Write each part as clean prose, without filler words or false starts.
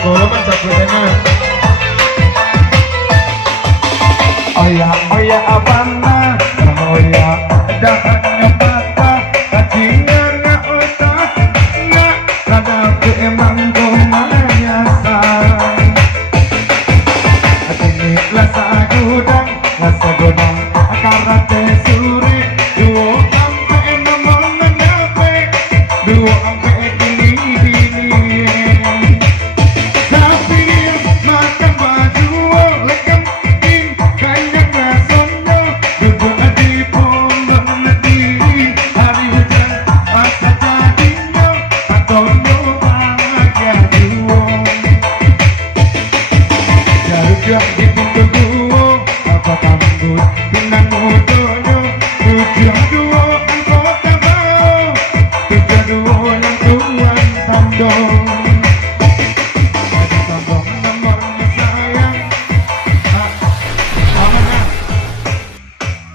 Koloman sabutnya. Oya abana, oya dahannya mata, kacinya na otak, na radaku emang gomanya sang. Atini lasa gudang, karate suri, duo ampe nomong menyape, duo ampe bini. Tapi makan baju lekam ing kayaknya sonyo duduk di pohon neti hari hujan masa jadinya atau bahagia duo jaga di pintu duo apa tambut pinang motonya tujuan duo anggota bau tujuan duo nang tuan tandong.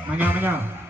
Manyang.